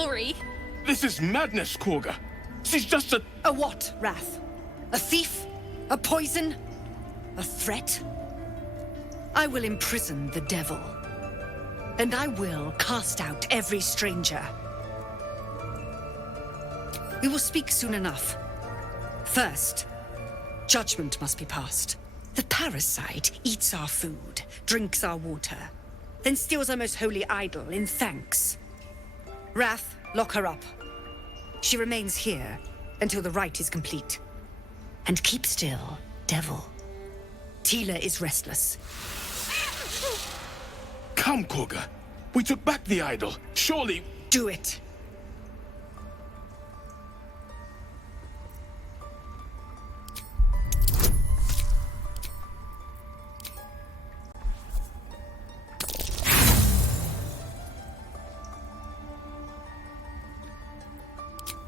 sorry. This is madness, Korga. She's just a... A what, Wrath? A thief? A poison? A threat? I will imprison the devil. And I will cast out every stranger. We will speak soon enough. First, judgment must be passed. The parasite eats our food, drinks our water, then steals our most holy idol in thanks. Wrath, lock her up. She remains here until the rite is complete. And keep still, devil. Tila is restless. Come, Korga. We took back the idol. Surely... Do it.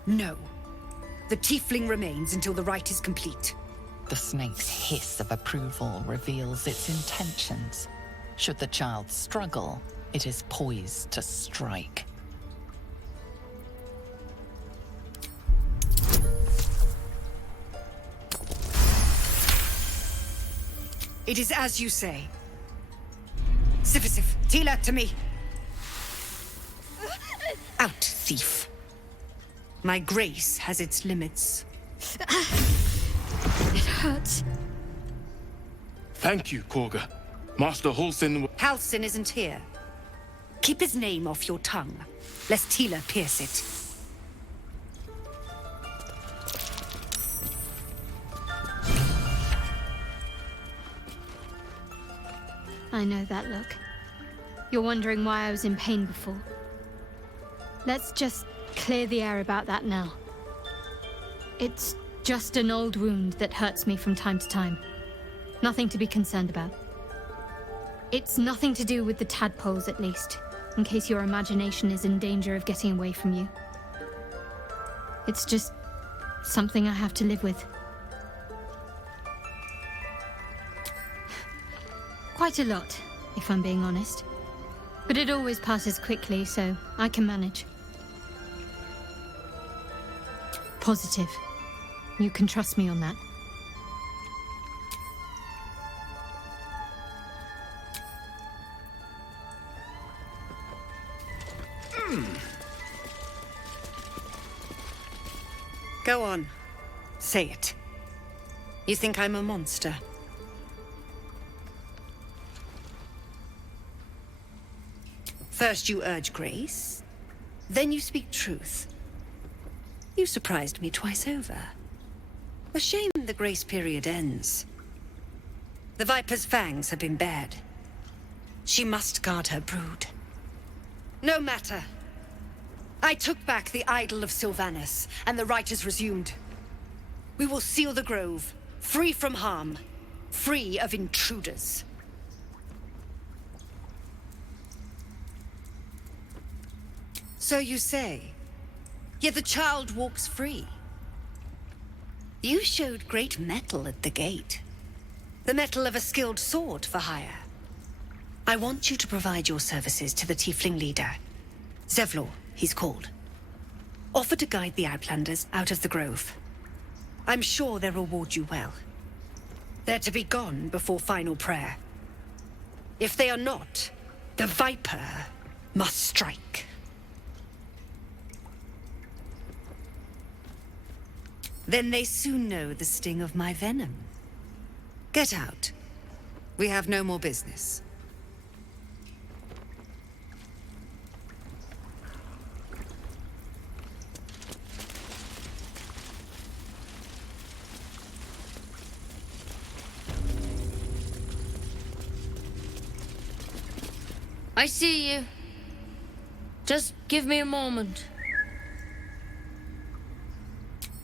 No. The tiefling remains until the rite is complete. The snake's hiss of approval reveals its intentions. Should the child struggle, it is poised to strike. It is as you say. Sifisif, Tila, to me. Out, thief. My grace has its limits. It hurts. Thank you, Korga. Master Halsin... Halsin isn't here. Keep his name off your tongue, lest Tila pierce it. I know that look. You're wondering why I was in pain before. Let's just clear the air about that now. It's just an old wound that hurts me from time to time. Nothing to be concerned about. It's nothing to do with the tadpoles, at least, in case your imagination is in danger of getting away from you. It's just something I have to live with. Quite a lot, if I'm being honest. But it always passes quickly, so I can manage. Positive. You can trust me on that. Go on. Say it. You think I'm a monster? First you urge grace, then you speak truth. You surprised me twice over. A shame the grace period ends. The Viper's fangs have been bared. She must guard her brood. No matter. I took back the idol of Sylvanas, and the rite is resumed. We will seal the grove, free from harm, free of intruders. So you say, yet the child walks free. You showed great mettle at the gate. The mettle of a skilled sword for hire. I want you to provide your services to the tiefling leader. Zevlor, he's called. Offer to guide the Outlanders out of the grove. I'm sure they'll reward you well. They're to be gone before final prayer. If they are not, the Viper must strike. Then they soon know the sting of my venom. Get out. We have no more business. I see you. Just give me a moment.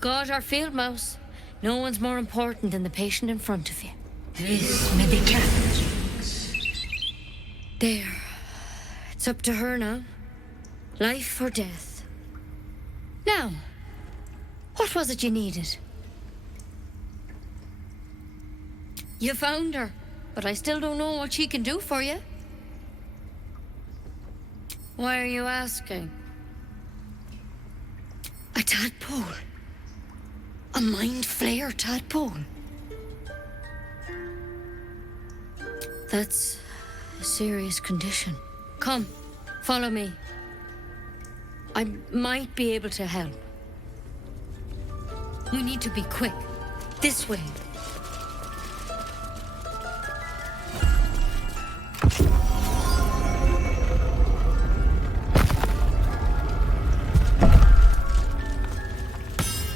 God, our field mouse. No one's more important than the patient in front of you. This medicament. There. It's up to her now. Life or death. Now, what was it you needed? You found her, but I still don't know what she can do for you. Why are you asking? A tadpole? A mind flayer tadpole? That's a serious condition. Come, follow me. I might be able to help. We need to be quick. This way.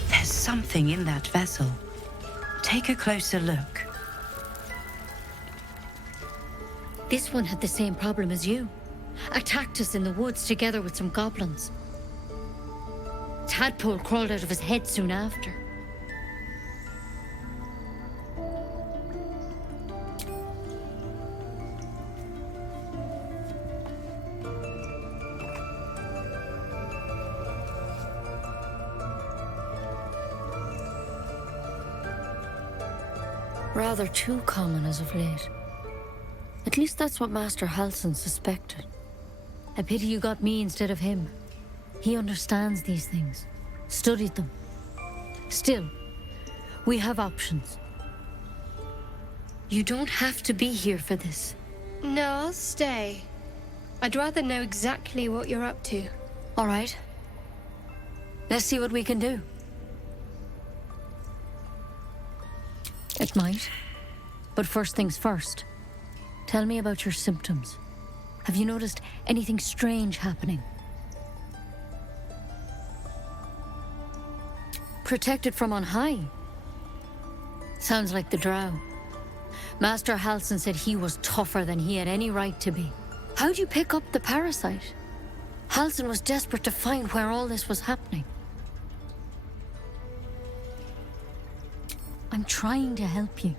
There's something in that vessel. Take a closer look. This one had the same problem as you. Attacked us in the woods together with some goblins. Tadpole crawled out of his head soon after. Rather too common as of late. At least that's what Master Halsin suspected. A pity you got me instead of him. He understands these things, studied them. Still, we have options. You don't have to be here for this. No, I'll stay. I'd rather know exactly what you're up to. All right. Let's see what we can do. It might. But first things first. Tell me about your symptoms. Have you noticed anything strange happening? Protected from on high? Sounds like the drow. Master Halsin said he was tougher than he had any right to be. How'd you pick up the parasite? Halsin was desperate to find where all this was happening. I'm trying to help you,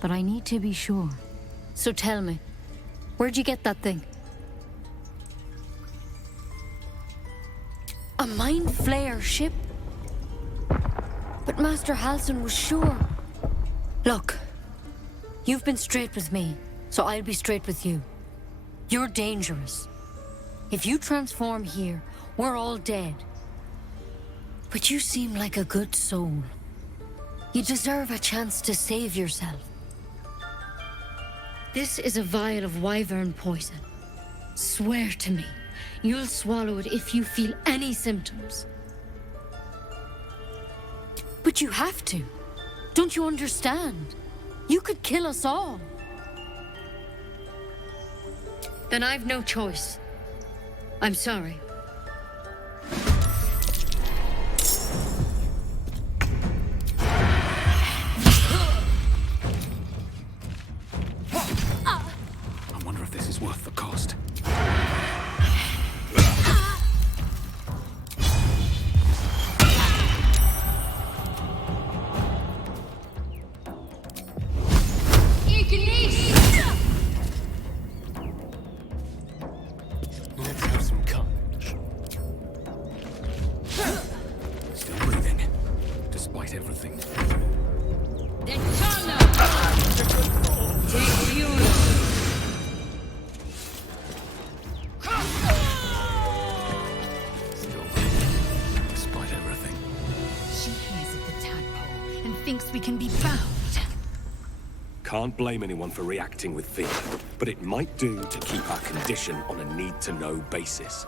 but I need to be sure. So tell me, where'd you get that thing? A mind flayer ship? But Master Halsin was sure. Look, you've been straight with me, so I'll be straight with you. You're dangerous. If you transform here, we're all dead. But you seem like a good soul. You deserve a chance to save yourself. This is a vial of wyvern poison. Swear to me, you'll swallow it if you feel any symptoms. But you have to. Don't you understand? You could kill us all. Then I've no choice. I'm sorry. I wonder if this is worth the cost. Let's have some courage. Still breathing, despite everything. Still breathing, despite everything. She hears of the tadpole and thinks we can be bound. Can't blame anyone for reacting with fear, but it might do to keep our condition on a need-to-know basis.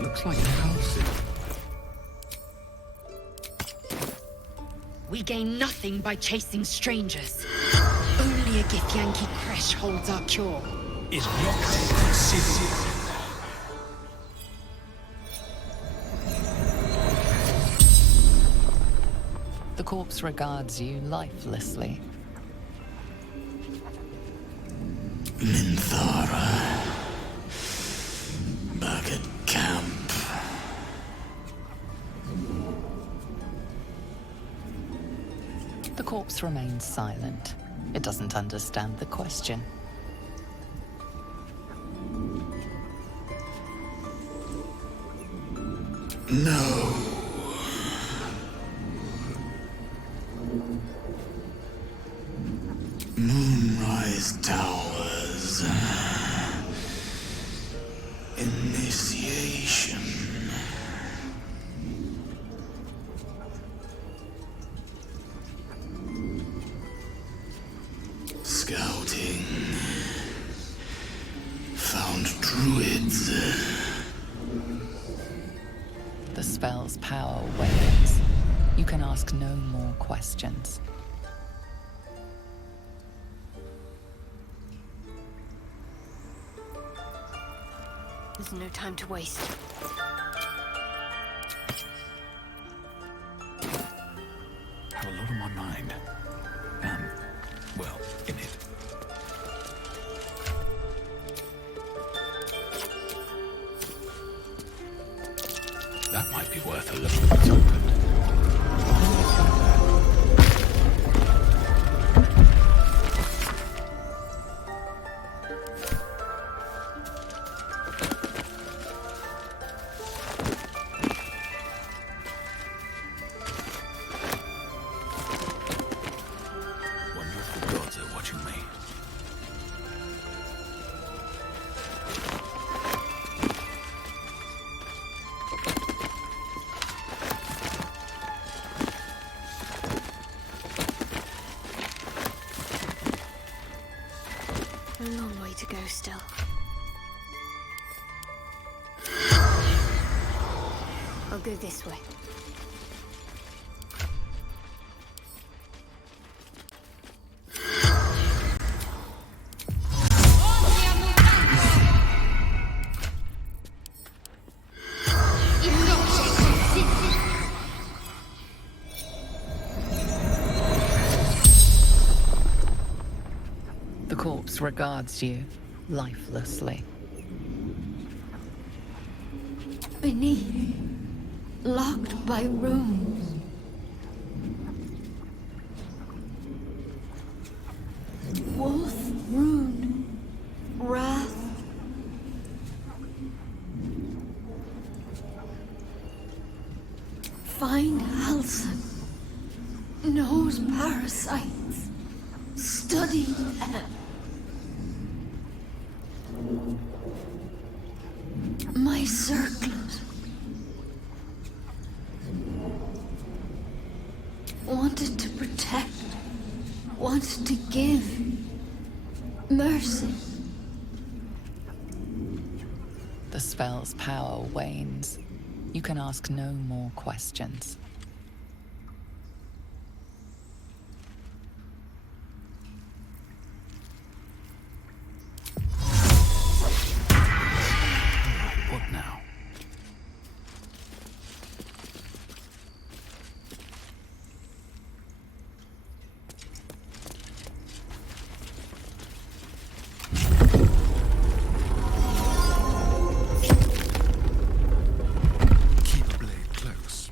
Looks like a house. We gain nothing by chasing strangers. Only a Githyanki Kresh holds our cure. Is locked in city. The corpse regards you lifelessly. Minthara. Back at camp. The corpse remains silent. It doesn't understand the question. No. Moonrise Towers. Initiation. Scouting. Found druids. The spell's power wanes. You can ask no more questions. There's no time to waste. Have a lot on my mind. Well, in it. That might be worth a look when it's opened. Wonder if the gods are watching me. A long way to go still. I'll go this way. The corpse regards you lifelessly. Beneath, locked by runes. Wolf rune, wrath. Find Halson. Knows parasites. Study them. My circlet. Wanted to protect. Wanted to give. Mercy. The spell's power wanes. You can ask no more questions. What now? Keep the blade close.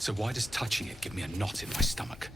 So why does touching it give me a knot in my stomach?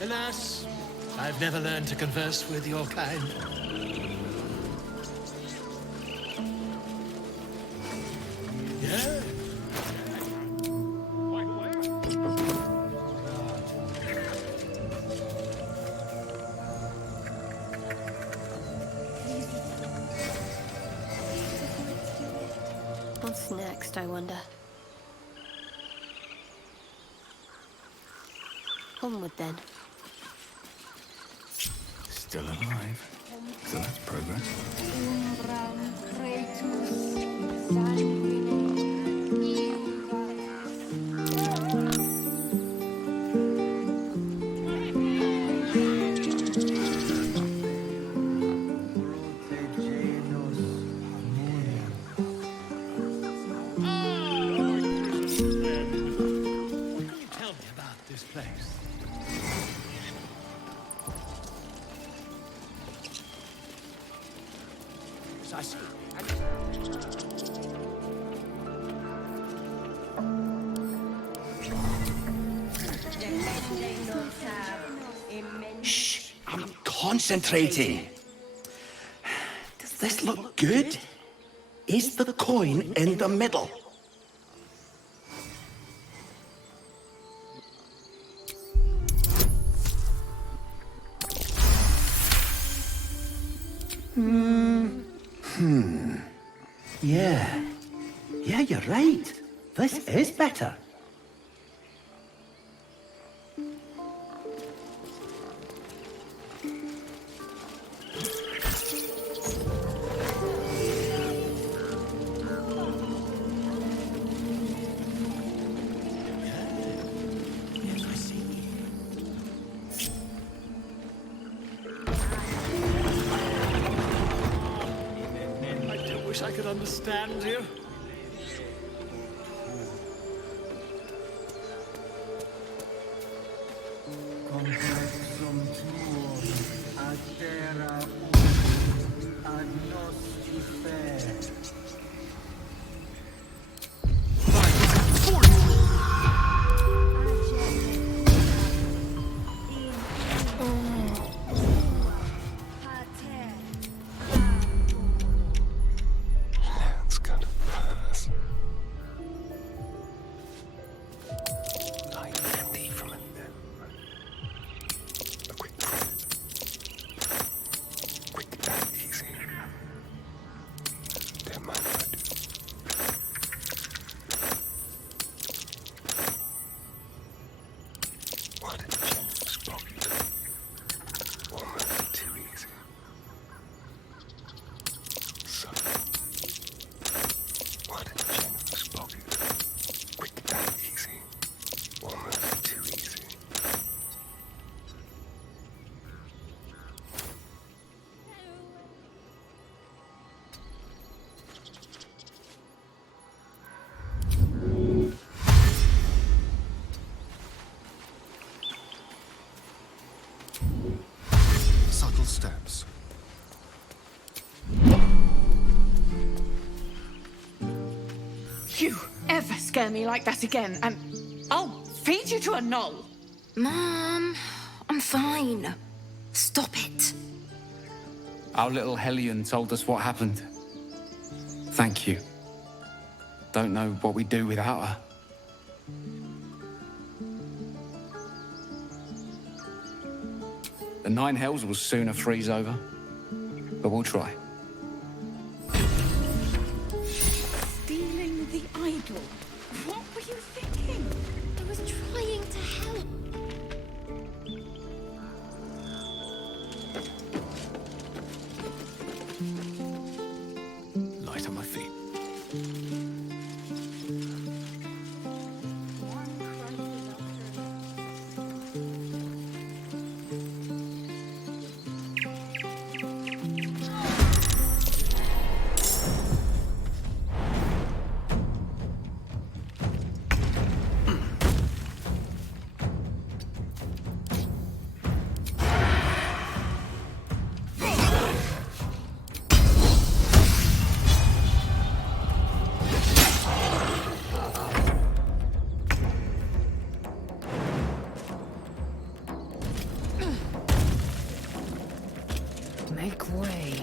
Alas, I've never learned to converse with your kind. Yeah? What's next, I wonder? Onward then. Still alive. So that's progress. Tell me about this place. I see. Shh! I'm concentrating. Does this look good? Is the coin in the middle? Yeah, you're right. This is better. Yes, I see. I do wish I could understand you. It's gonna pass. Like empty from a quick and easy. They're my blood. What a generous pocket. Almost too easy. So, what a generous pocket. Quick and easy. Almost too easy. Subtle steps. You ever scare me like that again, and I'll feed you to a knoll. Mom, I'm fine. Stop it. Our little Hellion told us what happened. Thank you. Don't know what we'd do without her. The Nine Hells will sooner freeze over, but we'll try. Make way.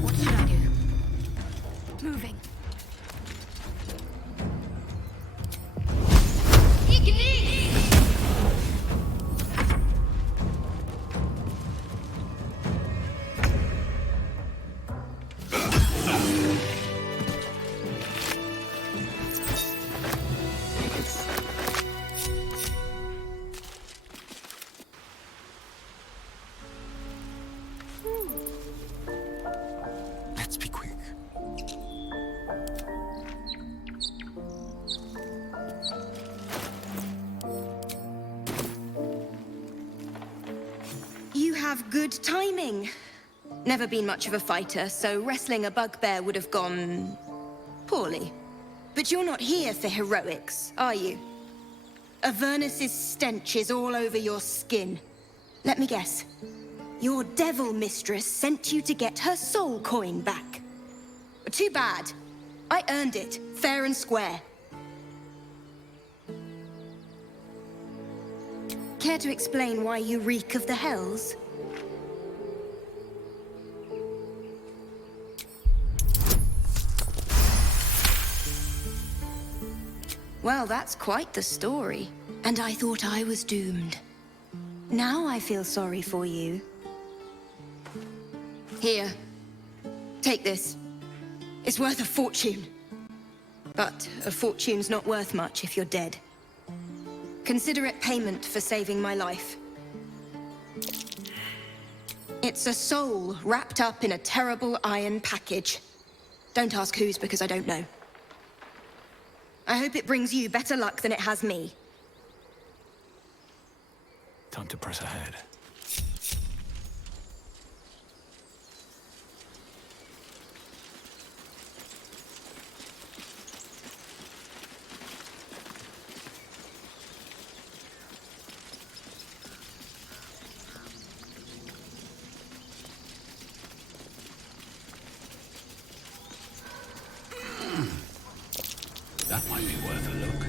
What should I do? Moving. Let's be quick. You have good timing. Never been much of a fighter, so wrestling a bugbear would have gone poorly. But you're not here for heroics, are you? Avernus's stench is all over your skin. Let me guess. Your devil mistress sent you to get her soul coin back. Too bad. I earned it, fair and square. Care to explain why you reek of the hells? Well, that's quite the story. And I thought I was doomed. Now I feel sorry for you. Here. Take this. It's worth a fortune. But a fortune's not worth much if you're dead. Consider it payment for saving my life. It's a soul wrapped up in a terrible iron package. Don't ask whose, because I don't know. I hope it brings you better luck than it has me. Time to press ahead. That might be worth a look.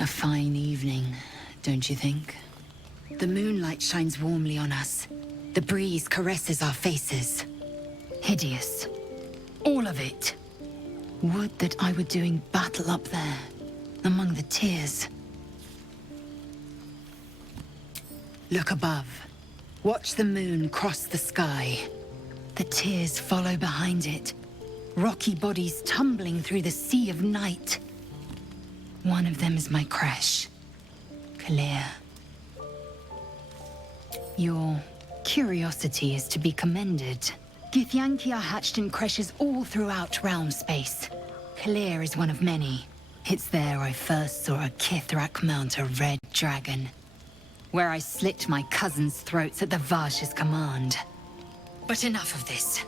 A fine evening, don't you think? The moonlight shines warmly on us. The breeze caresses our faces. Hideous. All of it. Would that I were doing battle up there, among the tears. Look above. Watch the moon cross the sky. The tears follow behind it. Rocky bodies tumbling through the sea of night. One of them is my crush, Clear. Your curiosity is to be commended. Githyanki are hatched in creches all throughout realm space. Clear is one of many. It's there I first saw a Kithrak mount a red dragon, where I slit my cousins' throats at the Vash's command. But enough of this.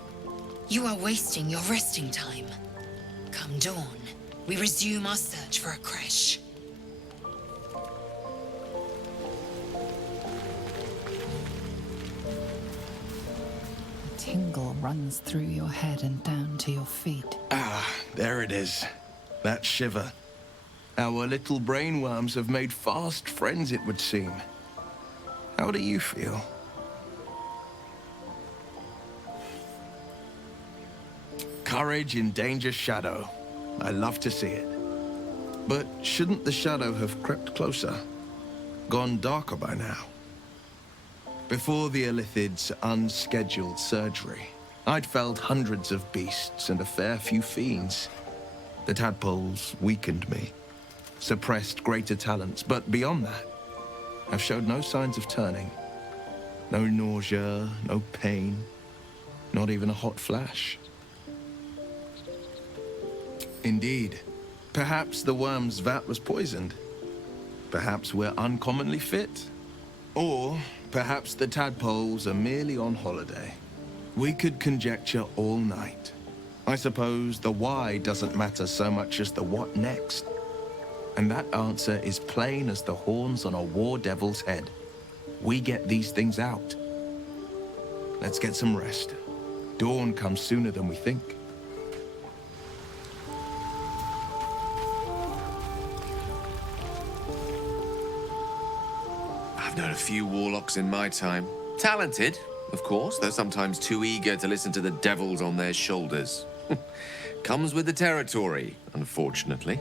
You are wasting your resting time. Come dawn, we resume our search for a creche. A tingle runs through your head and down to your feet. Ah, there it is. That shiver. Our little brainworms have made fast friends, it would seem. How do you feel? Courage in danger shadow. I love to see it. But shouldn't the shadow have crept closer? Gone darker by now? Before the Illithid's unscheduled surgery, I'd felled hundreds of beasts and a fair few fiends. The tadpoles weakened me, suppressed greater talents, but beyond that, I've showed no signs of turning. No nausea, no pain, not even a hot flash. Indeed, perhaps the worm's vat was poisoned. Perhaps we're uncommonly fit. Or perhaps the tadpoles are merely on holiday. We could conjecture all night. I suppose the why doesn't matter so much as the what next. And that answer is plain as the horns on a war devil's head. We get these things out. Let's get some rest. Dawn comes sooner than we think. I've known a few warlocks in my time. Talented, of course, though sometimes too eager to listen to the devils on their shoulders. Comes with the territory, unfortunately.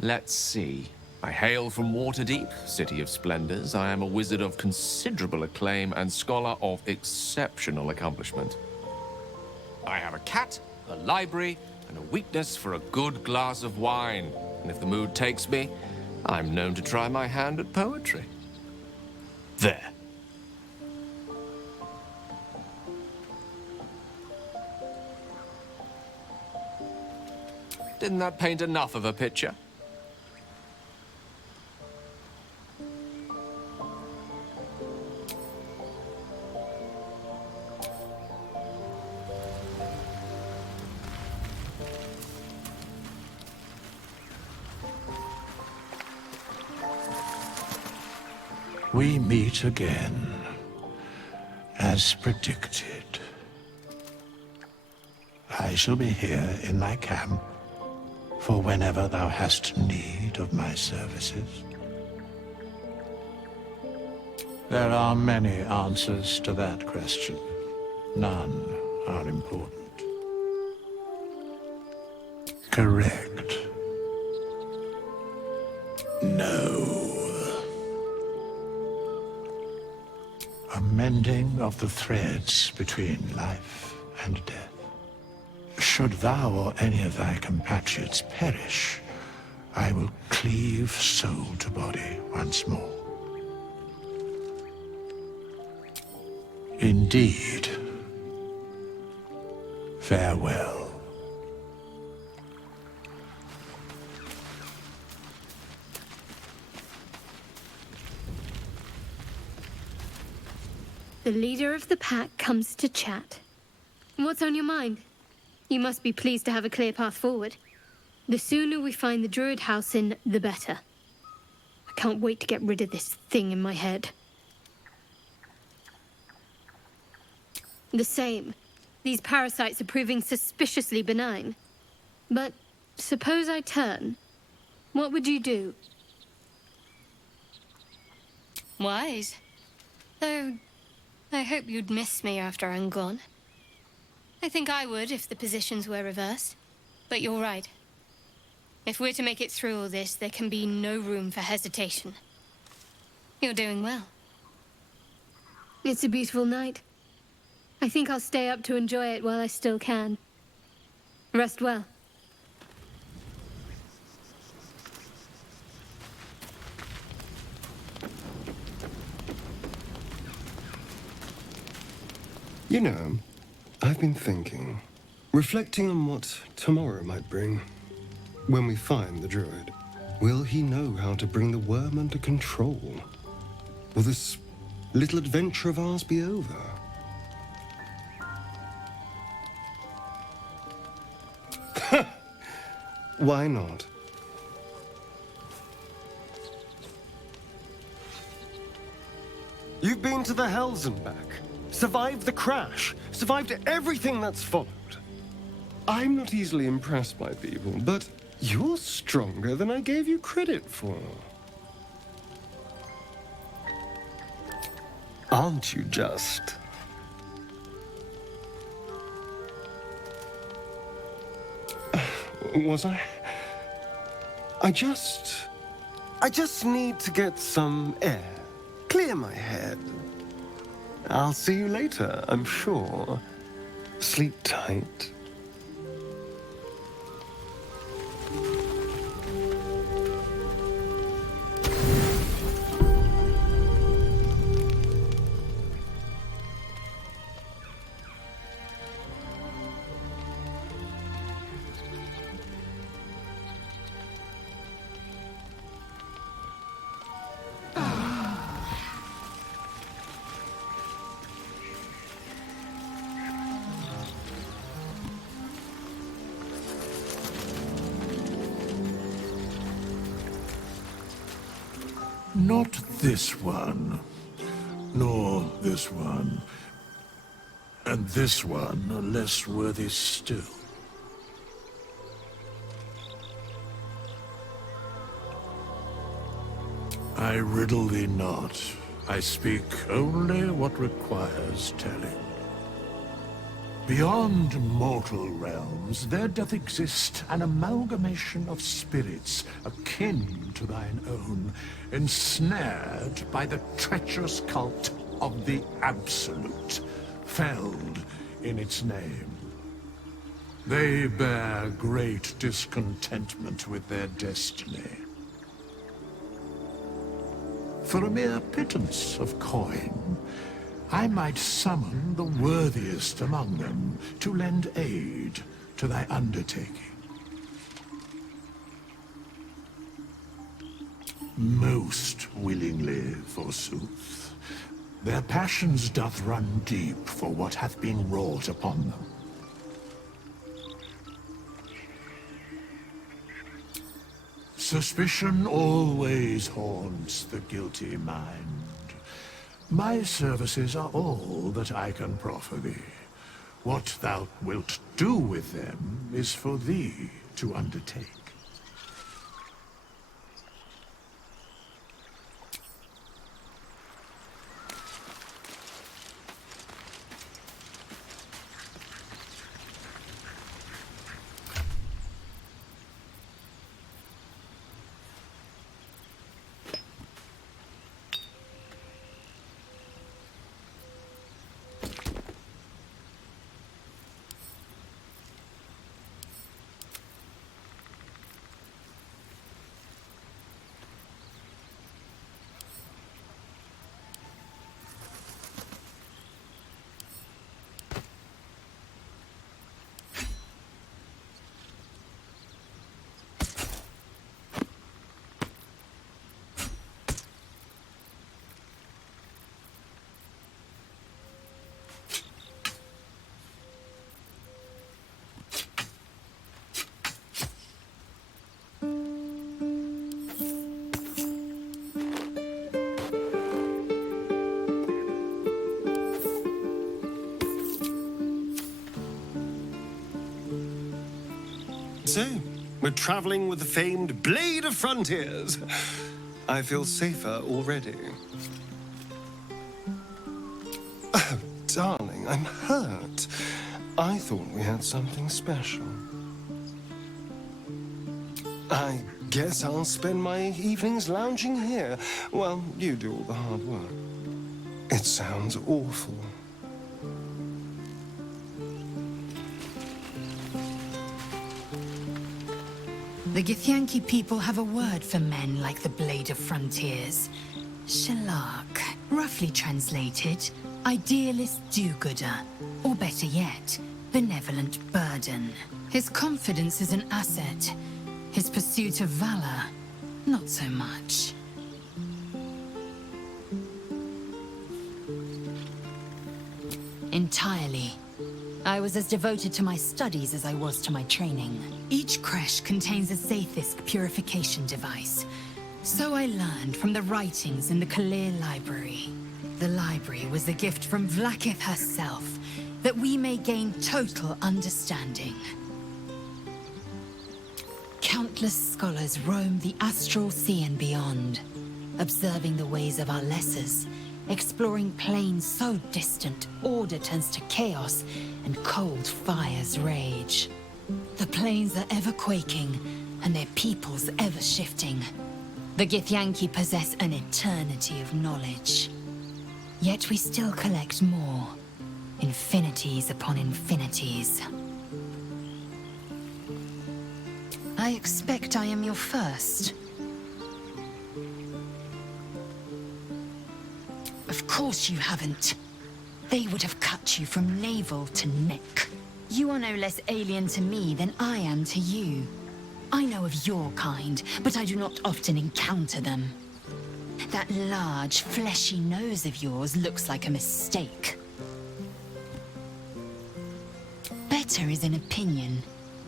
Let's see. I hail from Waterdeep, city of splendors. I am a wizard of considerable acclaim and scholar of exceptional accomplishment. I have a cat, a library, and a weakness for a good glass of wine. And if the mood takes me, I'm known to try my hand at poetry. There. Didn't that paint enough of a picture? We meet again, as predicted. I shall be here in my camp for whenever thou hast need of my services. There are many answers to that question. None are important. Correct. No. A mending of the threads between life and death. Should thou or any of thy compatriots perish, I will cleave soul to body once more. Indeed. Farewell. The leader of the pack comes to chat. What's on your mind? You must be pleased to have a clear path forward. The sooner we find the druid house in, the better. I can't wait to get rid of this thing in my head. The same. These parasites are proving suspiciously benign. But suppose I turn. What would you do? Wise. Though, I hope you'd miss me after I'm gone. I think I would if the positions were reversed. But you're right. If we're to make it through all this, there can be no room for hesitation. You're doing well. It's a beautiful night. I think I'll stay up to enjoy it while I still can. Rest well. You know, I've been thinking, reflecting on what tomorrow might bring. When we find the druid, will he know how to bring the worm under control? Will this little adventure of ours be over? Why not? You've been to the Hells and back. Survived the crash. Survived everything that's followed. I'm not easily impressed by people, but you're stronger than I gave you credit for. Aren't you just? Was I? I just need to get some air. Clear my head. I'll see you later, I'm sure. Sleep tight. Not this one, nor this one, and this one are less worthy still. I riddle thee not. I speak only what requires telling. Beyond mortal realms, there doth exist an amalgamation of spirits akin to thine own, ensnared by the treacherous cult of the Absolute, felled in its name. They bear great discontentment with their destiny. For a mere pittance of coin, I might summon the worthiest among them to lend aid to thy undertaking. Most willingly, forsooth. Their passions doth run deep for what hath been wrought upon them. Suspicion always haunts the guilty mind. My services are all that I can proffer thee. What thou wilt do with them is for thee to undertake. So, we're traveling with the famed Blade of Frontiers. I feel safer already. Oh, darling, I'm hurt. I thought we had something special. I guess I'll spend my evenings lounging here while you do all the hard work. It sounds awful. The Githyanki people have a word for men like the Blade of Frontiers. Shalak, roughly translated, idealist do-gooder, or better yet, benevolent burden. His confidence is an asset. His pursuit of valor, not so much. Entirely. I was as devoted to my studies as I was to my training. Each creche contains a Zaithisk purification device. So I learned from the writings in the Kalir Library. The library was a gift from Vlaakith herself, that we may gain total understanding. Countless scholars roam the astral sea and beyond, observing the ways of our lessers, exploring planes so distant, order turns to chaos, and cold fires rage. The planes are ever quaking, and their peoples ever shifting. The Githyanki possess an eternity of knowledge. Yet we still collect more. Infinities upon infinities. I expect I am your first. Of course you haven't. They would have cut you from navel to neck. You are no less alien to me than I am to you. I know of your kind, but I do not often encounter them. That large, fleshy nose of yours looks like a mistake. Better is an opinion,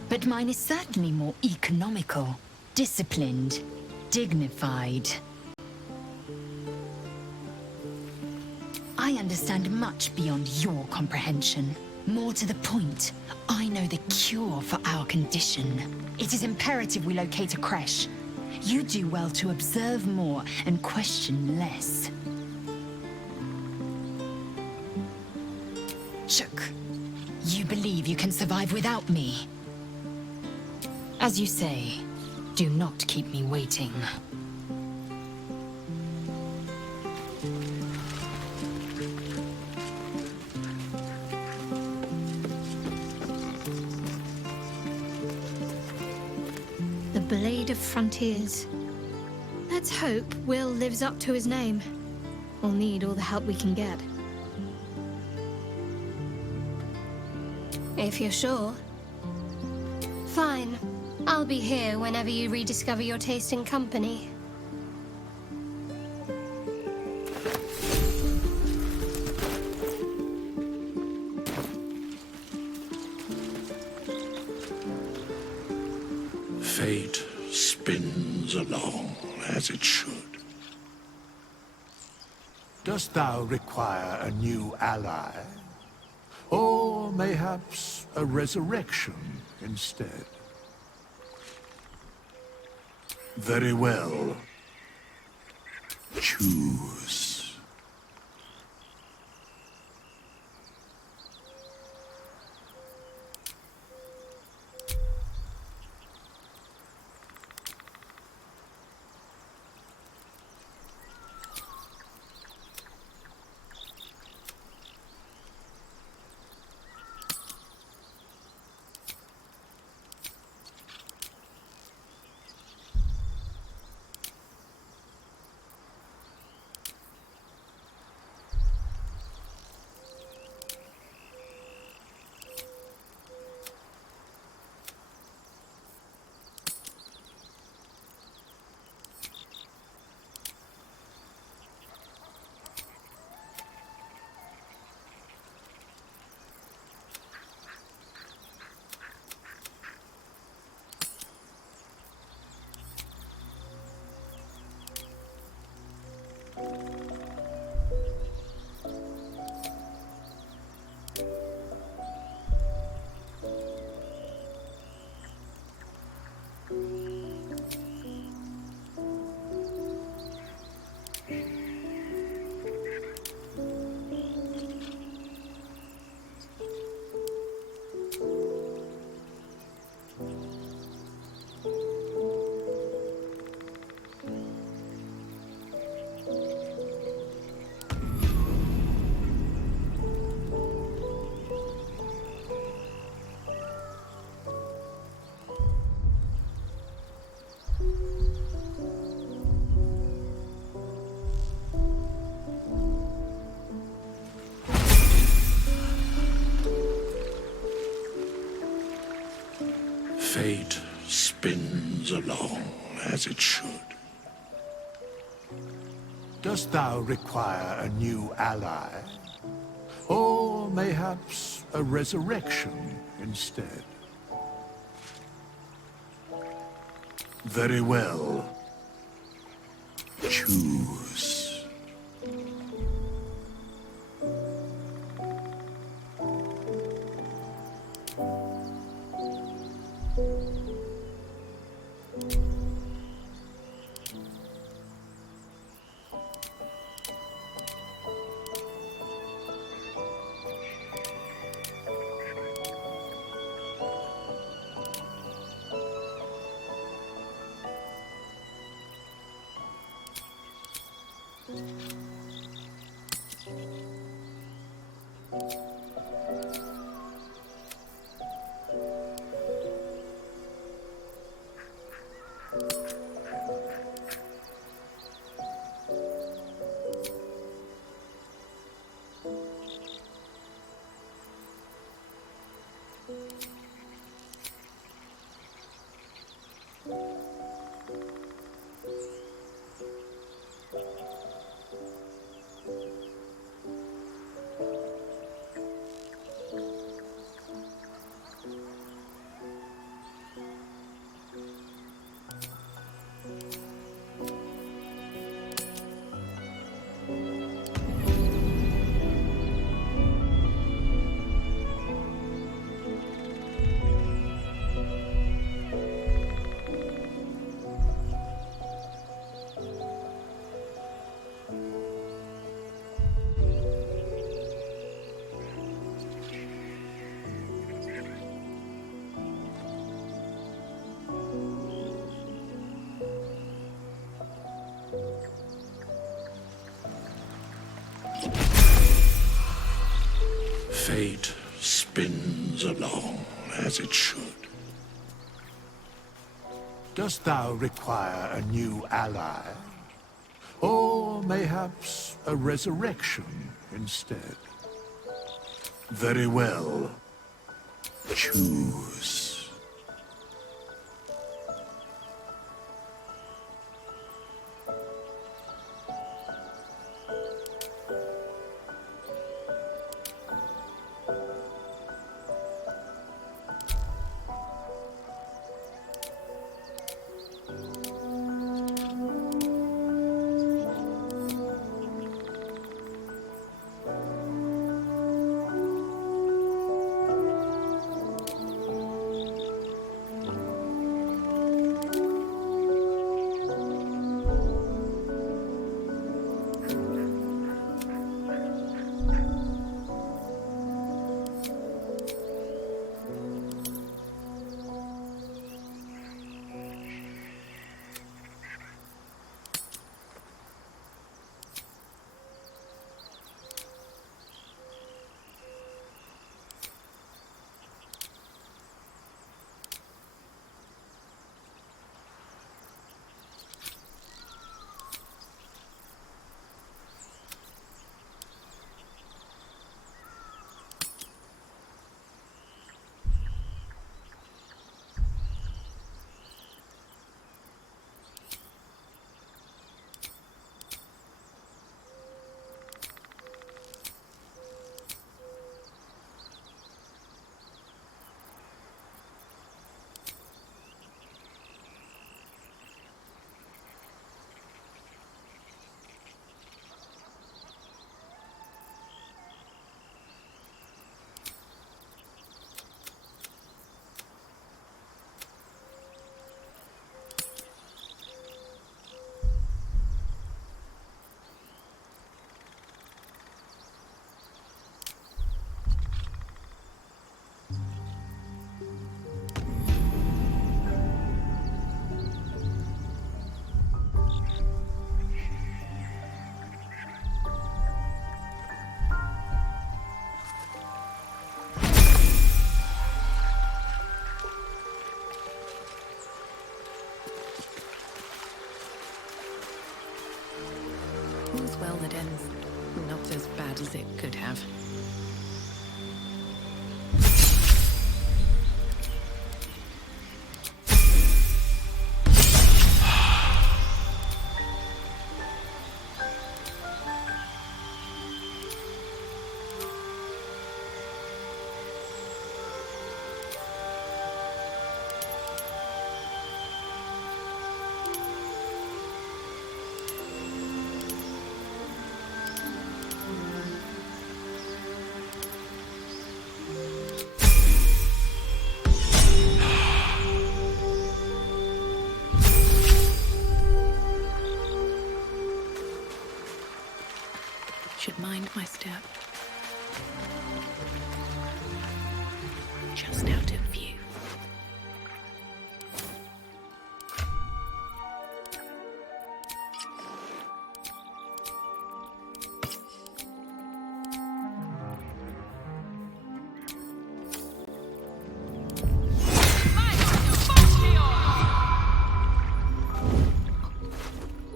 but mine is certainly more economical, disciplined, dignified. understand much beyond your comprehension. More to the point, I know the cure for our condition. It is imperative we locate a creche. You do well to observe more and question less. Chook, you believe you can survive without me? As you say, do not keep me waiting. The Blade of Frontiers. Let's hope Will lives up to his name. We'll need all the help we can get. If you're sure. Fine. I'll be here whenever you rediscover your taste in company. Fate spins along as it should. Dost thou require a new ally? Or mayhaps a resurrection instead? Very well. Choose. Fate spins along as it should. Dost thou require a new ally? Or mayhaps a resurrection instead? Very well. Choose. fate spins along as it should. Dost thou require a new ally? Or mayhaps a resurrection instead? Very well. Choose. All's well that ends not as bad as it could have. Should mind my step. Just out of view.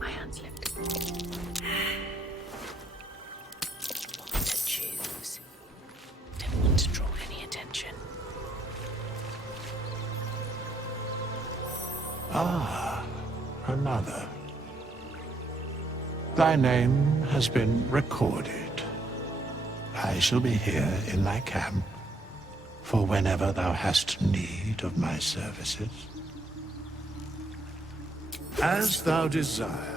My hands lifted. To choose. Don't want to draw any attention. Ah, another. Thy name has been recorded. I shall be here in thy camp for whenever thou hast need of my services. As thou desire.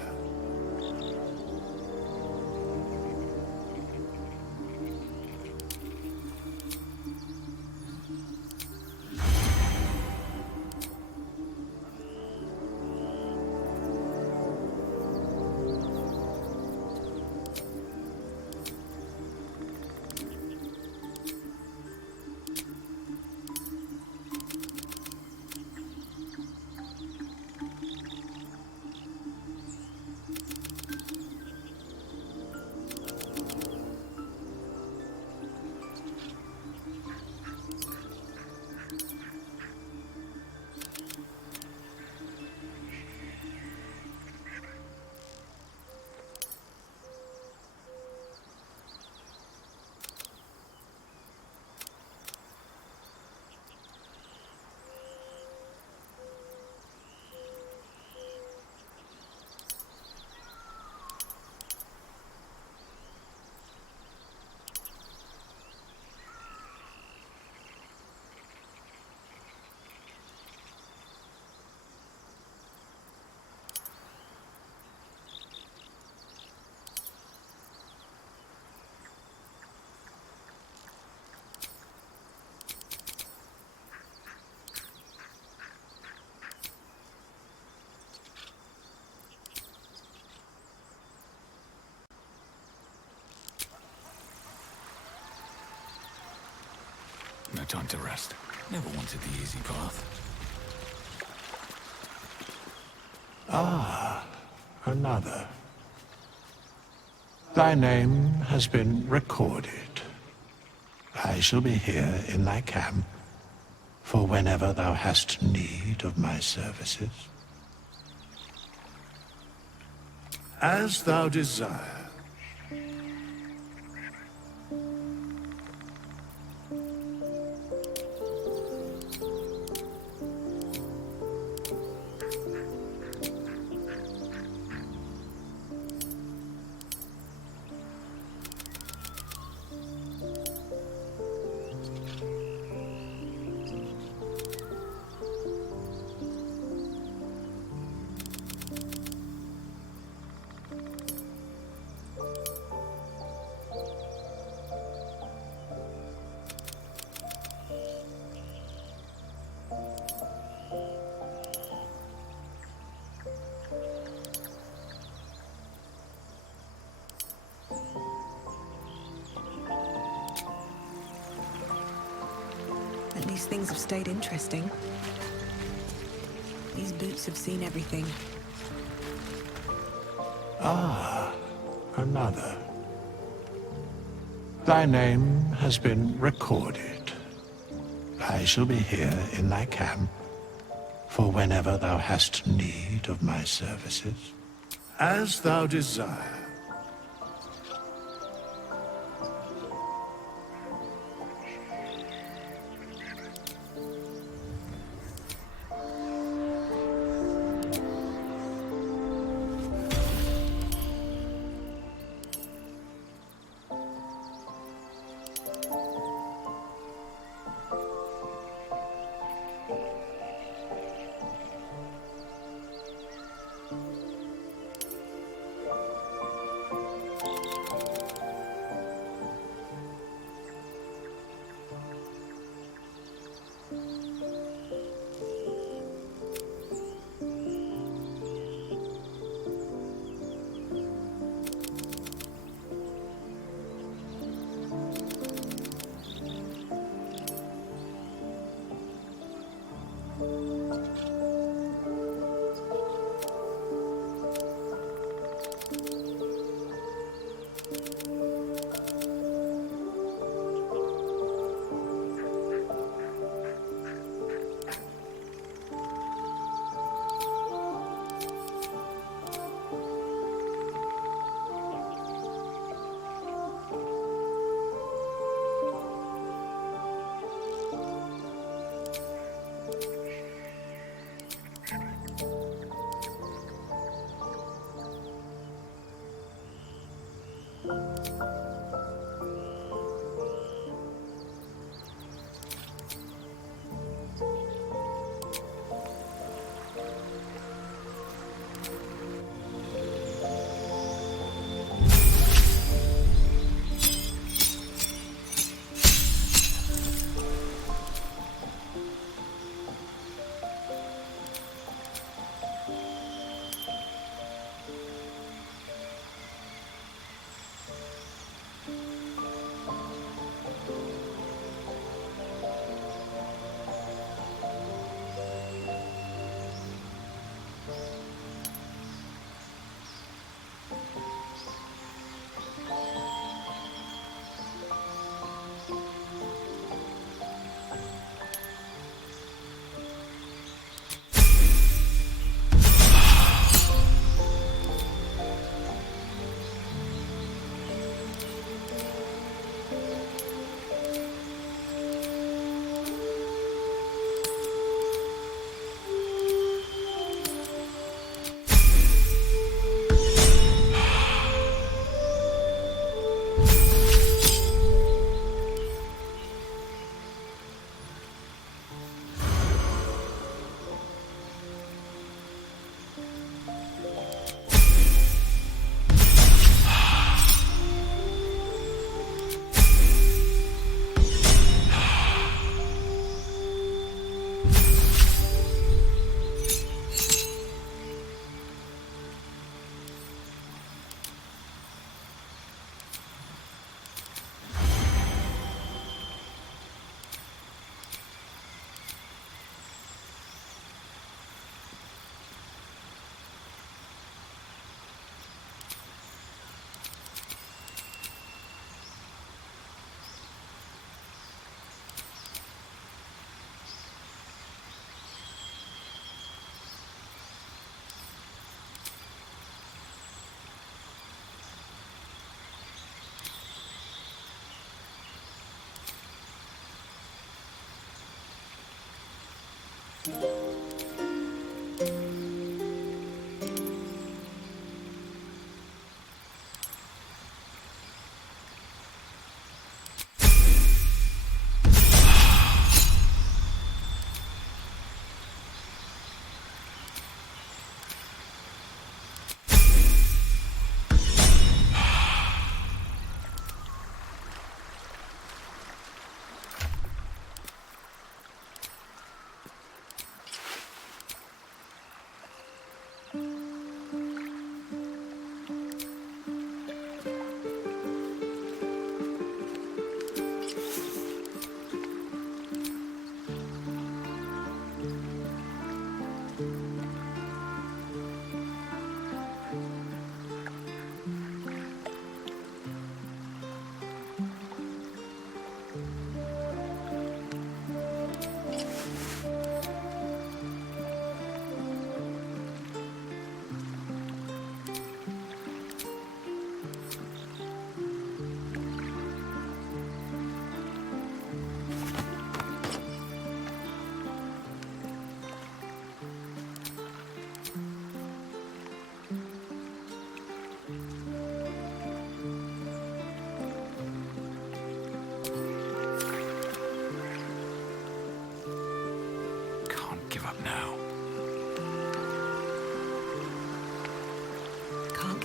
time to rest. Never wanted the easy path. Ah, another. Thy name has been recorded. I shall be here in thy camp for whenever thou hast need of my services. As thou desire. At least things have stayed interesting. These boots have seen everything. Ah, another. Thy name has been recorded. I shall be here in thy camp for whenever thou hast need of my services. As thou desire.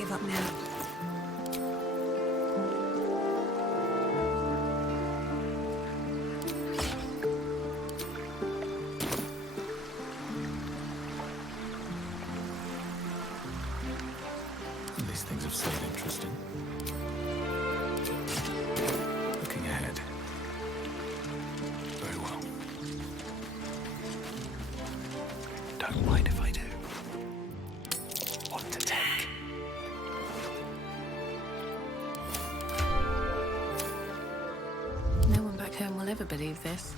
give up now. These things have stayed interesting. Looking ahead. Very well. Don't mind if I do. What to take? No one back home will ever believe this.